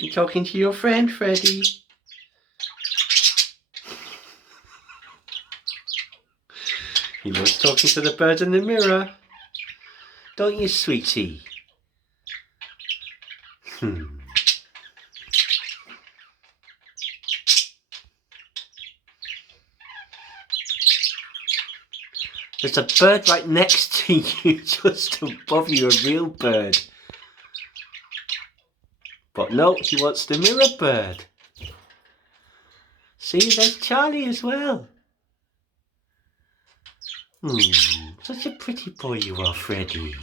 You talking to your friend, Freddie? He loves talking to the bird in the mirror. Don't you, sweetie? There's a bird right next to you, just above you, a real bird. But no, he wants the mirror bird. See, there's Charlie as well. Such a pretty boy you are, Freddie.